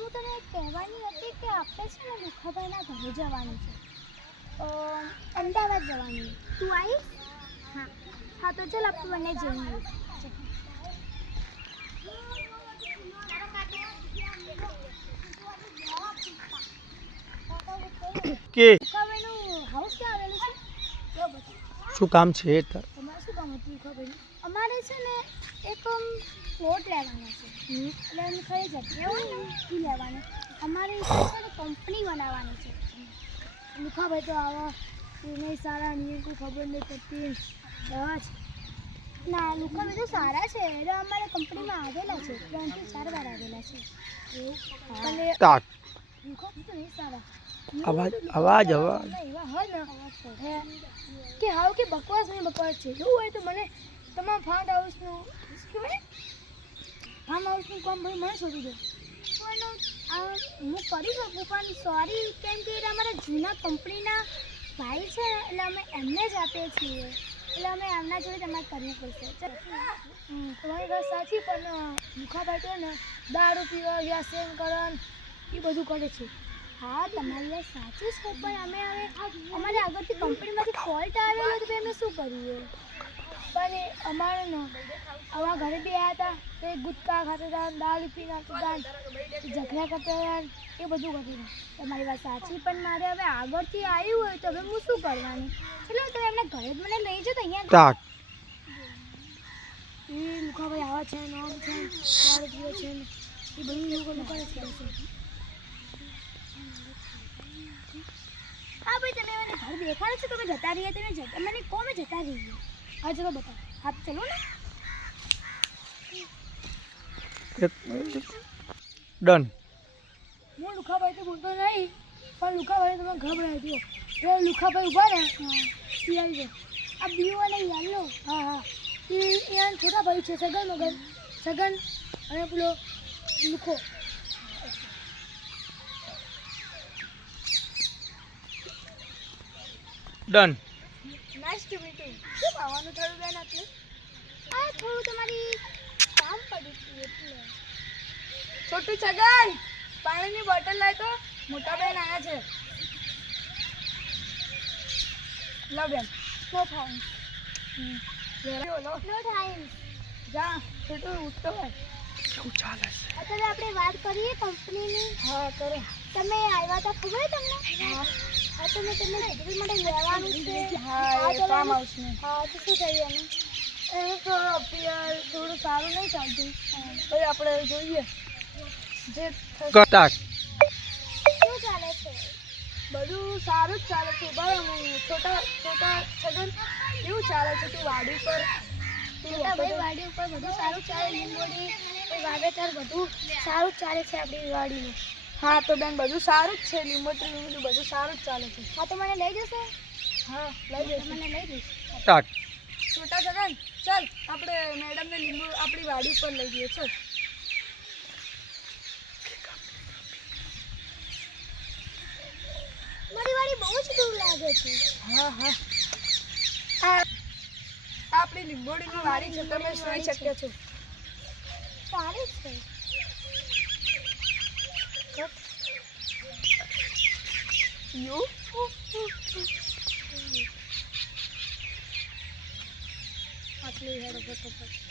હું તને કહેવાની હતી કે આપણે છે ને લુખાભાઈના ઘરે જવાનું છે, અમદાવાદ જવાનું. તું આવીશ? હા હા, તો ચાલ આપણે બંને જઈએ. કે લુખાભાઈનું હાઉસ ક્યાં આવેલું છે? શું કામ છે? તમારે શું કામ હતું લુખાભાઈનું? અમારે છે ને એક પ્લોટ લેવાનો છે, એટલે એમ ખરી જગ્યા હોય ને એ લેવાની. અમારે કંપની બનાવવાની છે. લુખાભાઈ તો આવા નહીં સારા, નહીં કોઈ ખબર નહીં પડતી. બસ ના, લુખાભાઈ તો સારા છે, એટલે અમારે કંપનીમાં આવેલા છે, 3 થી 4 વાર આવેલા છે. અને લુખાભાઈ તો નહીં સારા. અવાજ એવા હોય ને કે હાવ કે બકવાસ નહીં બકવાસ છે. એવું હોય તો મને તમારા ફાર્મ હાઉસનું કામ ભાઈ મને શોધી દો. પણ હું કરી શકું, પણ સોરી, કેમ કે અમારા જૂના કંપનીના ભાઈ છે, એટલે અમે એમને જ આપીએ છીએ, એટલે અમે એમના જોડે તમારે કરવું પડશે. તમારી વાત સાચી, પણ લુખાભાઈ તો ને દારૂ પીવા, વ્યસન કરે, એ બધું કરે છે. હા, તમારી વાત સાચી છે, પણ અમે હવે અમારે આગળથી કંપનીમાંથી ફોલ્ટ આવેલો તો અમે શું કરીએ? પણ અમારે ને અમારા ઘરે બી આવ્યા હતા, તો ગુટકા ખાતા હતા, દારૂ પી નાખતા હતા, ઝઘડા કરતા હતા, એ બધું કરતા હતા. તમારી વાત સાચી, પણ મારે હવે આગળથી આવ્યું હોય તો હવે હું શું કરવાની? ચલો તમે એમને ઘરે જ મને લઈ જાઓ. તો અહીંયા એ લુખાભાઈ આવા છે, નામ છે, દારૂ પીવે છે, એ બધું લોકો કરે છે. હા ભાઈ, તમે મને ઘર દેખાડો છો, તમે જતા રહીએ, તમે મને કોમે જતા રહીએ. હા ચલો બતાવો. હા ચલો ને. ડન. હું લુખાભાઈ તો બોલતો નહીં, પણ લુખાભાઈ તમે ઘબરાઈ દો. એ લુખાભાઈ ઉભા ને, આવી આ બીઓ અને યાલો. હા હા, એ છોટા ભાઈ છે, સગન અને પેલો લુખો. Done. Nice to meet you. શું ખાવાનું થયું બેન આપણે? આ થોડું તમારી કામ પડ્યું હતું એટલે. છોટું છગન, પાણીની બોટલ લાય તો, મોટા બેન આવ્યા છે. લો બેન. No thanks. No thanks. જા, છોટું ઉઠતો હોય. શું ચાલે છે? અત્યારે આપણે વાત કરીએ કંપનીની. હા કરો. તમે આવ્યા હતા ખબર તમને? હા. હા તો મેં તમને કીધું માટે લેવાનું છે. હા, કામ આવશે. હા તો શું થયું એનું? એનું તો અત્યારે થોડું સારું નહીં ચાલતું. પછી આપણે જોઈએ જે શું ચાલે છે? બધું સારું જ ચાલે છે. બરાબર. છોટા છગન કેવું ચાલે છે? તું વાડી પર ભાઈ વાડી ઉપર બધું સારું ચાલે. લીંબોડી વાવેતર બધું સારું જ ચાલે છે આપણી વાડીનું. હા તો બેન, બધું સારું જ છે. લીંબોડી બધું સારું જ ચાલે છે. હા તો મને લઈ જશો? હા લઈ જશે. મને લઈ જઈશ. છોટા છગન, ચાલ આપણે મેડમને લીંબુ આપણી વાડી ઉપર લઈ જઈએ. ચાલ. મારી વાડી બહુ જ દૂર લાગે છે. હા હા, આપણી લીંબોડીની વાડી છે, તમે જોઈ શકો છો. સારી છે. યુ આટલી હેડ ફટોફટ.